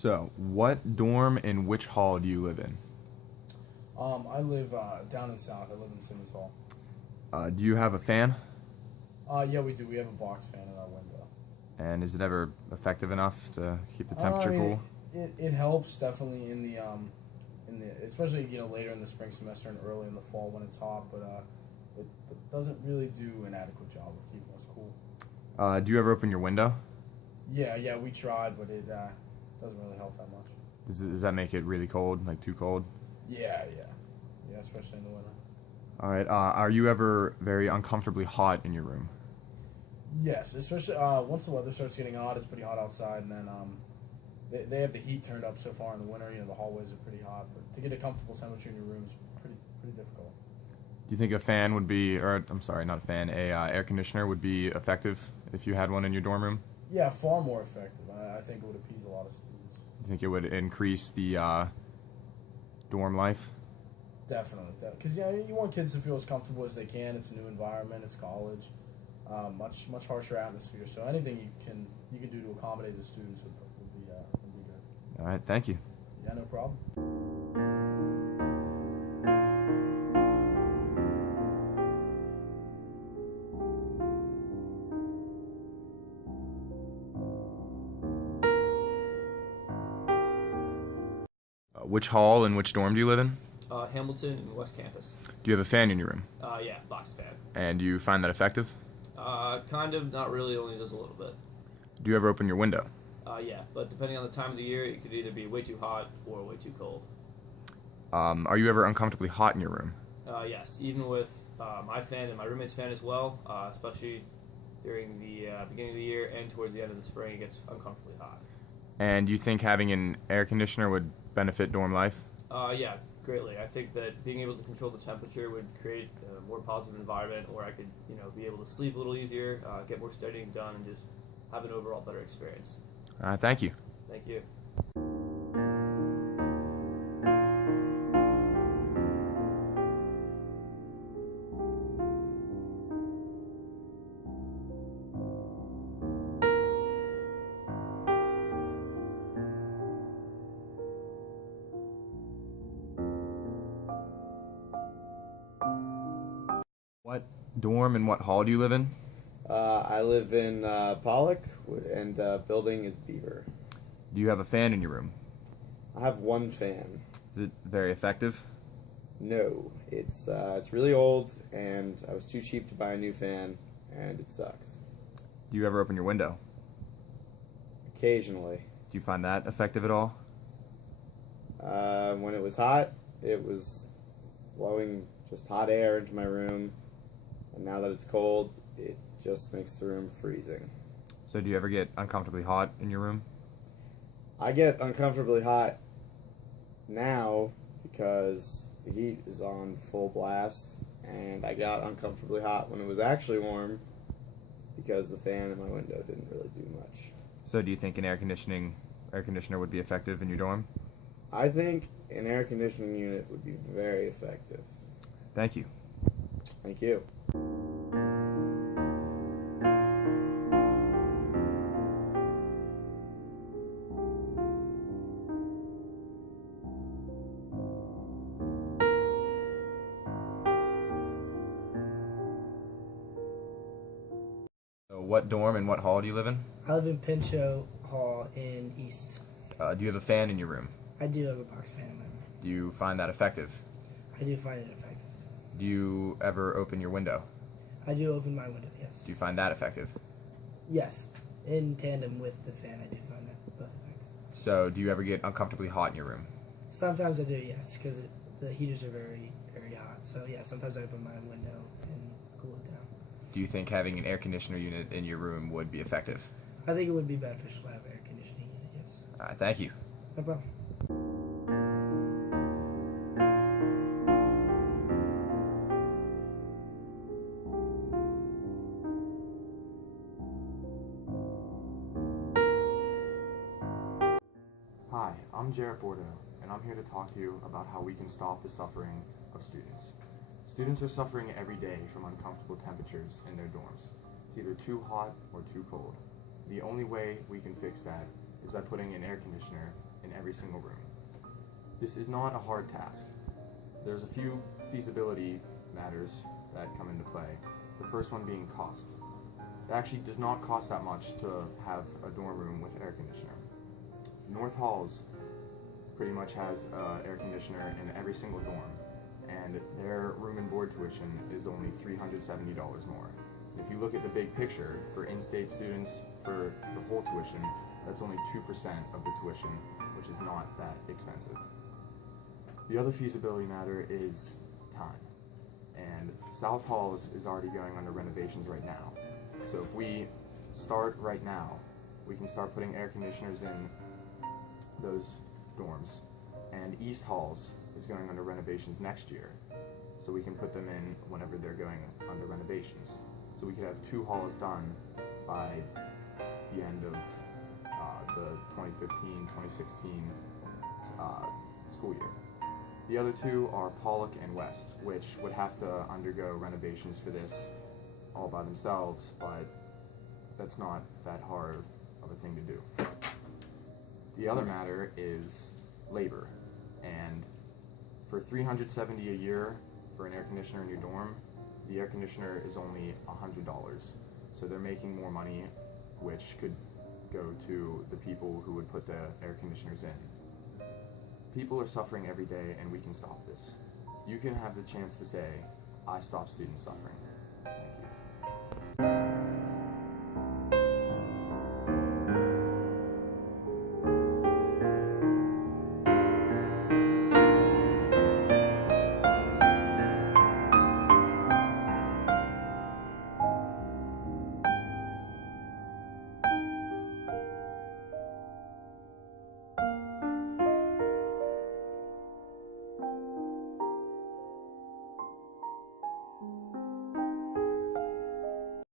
So, what dorm and which hall do you live in? I live down in South. I live in Simmons Hall. Do you have a fan? Yeah, we do. We have a box fan in our window. And is it ever effective enough to keep the I temperature mean, cool? it helps definitely in the especially later in the spring semester and early in the fall when it's hot, but it doesn't really do an adequate job of keeping us cool. Do you ever open your window? Yeah, we tried, but it doesn't really help that much. Does that make it really cold, like too cold? Yeah, especially in the winter. All right. Are you ever very uncomfortably hot in your room? Yes, especially once the weather starts getting hot, it's pretty hot outside, and then they have the heat turned up so far in the winter. The hallways are pretty hot, but to get a comfortable temperature in your room is pretty difficult. Do you think a fan would be, or I'm sorry, not a fan, a air conditioner would be effective if you had one in your dorm room? Yeah, far more effective. I think it would appease a lot of students. Do you think it would increase the dorm life? Definitely, because you want kids to feel as comfortable as they can. It's a new environment. It's college, much harsher atmosphere. So anything you can do to accommodate the students would be good. All right. Thank you. Yeah, no problem. Which hall and which dorm do you live in? Hamilton and West Campus. Do you have a fan in your room? Yeah, box fan. And do you find that effective? Kind of, not really, only does a little bit. Do you ever open your window? Yeah, but depending on the time of the year, it could either be way too hot or way too cold. Are you ever uncomfortably hot in your room? Yes, even with my fan and my roommate's fan as well, especially during the beginning of the year and towards the end of the spring, it gets uncomfortably hot. And do you think having an air conditioner would benefit dorm life? Yeah, greatly. I think that being able to control the temperature would create a more positive environment where I could, be able to sleep a little easier, get more studying done, and just have an overall better experience. Thank you. Thank you. What dorm and what hall do you live in? I live in Pollock, and building is Beaver. Do you have a fan in your room? I have one fan. Is it very effective? No, it's really old, and I was too cheap to buy a new fan, and it sucks. Do you ever open your window? Occasionally, Do you find that effective at all? when it was hot, it was blowing just hot air into my room, and now that it's cold, it just makes the room freezing. So do you ever get uncomfortably hot in your room? I get uncomfortably hot now because the heat is on full blast, and I got uncomfortably hot when it was actually warm because the fan in my window didn't really do much. So do you think an air conditioner would be effective in your dorm? I think an air conditioning unit would be very effective. Thank you. Thank you. So what dorm and what hall do you live in? I live in Pinchot Hall in East. Do you have a fan in your room? I do have a box fan in my room. Do you find that effective? I do find it effective. Do you ever open your window? I do open my window, yes. Do you find that effective? Yes. In tandem with the fan, I do find that both effective. So do you ever get uncomfortably hot in your room? Sometimes I do, yes, because the heaters are very, very hot. So, yeah, sometimes I open my window and cool it down. Do you think having an air conditioner unit in your room would be effective? I think it would be beneficial to have air conditioning in it, yes. Thank you. No problem. Hi, I'm Jarrett Bordeaux, and I'm here to talk to you about how we can stop the suffering of students. Students are suffering every day from uncomfortable temperatures in their dorms. It's either too hot or too cold. The only way we can fix that is by putting an air conditioner in every single room. This is not a hard task. There's a few feasibility matters that come into play. The first one being cost. It actually does not cost that much to have a dorm room with air conditioner. North Halls pretty much has an air conditioner in every single dorm, and their room and board tuition is only $370 more. If you look at the big picture, for in-state students, for the whole tuition, that's only 2% of the tuition, which is not that expensive. The other feasibility matter is time. And South Halls is already going under renovations right now. So if we start right now, we can start putting air conditioners in those dorms. And East Halls is going under renovations next year. So we can put them in whenever they're going under renovations. So we could have 2 halls done by the end of the 2015-2016 school year. The other 2 are Pollock and West, which would have to undergo renovations for this all by themselves, but that's not that hard of a thing to do. The other matter is labor, and for $370 a year for an air conditioner in your dorm, the air conditioner is only $100, so they're making more money, which could go to the people who would put the air conditioners in. People are suffering every day, and we can stop this. You can have the chance to say, I stop student suffering. Thank you.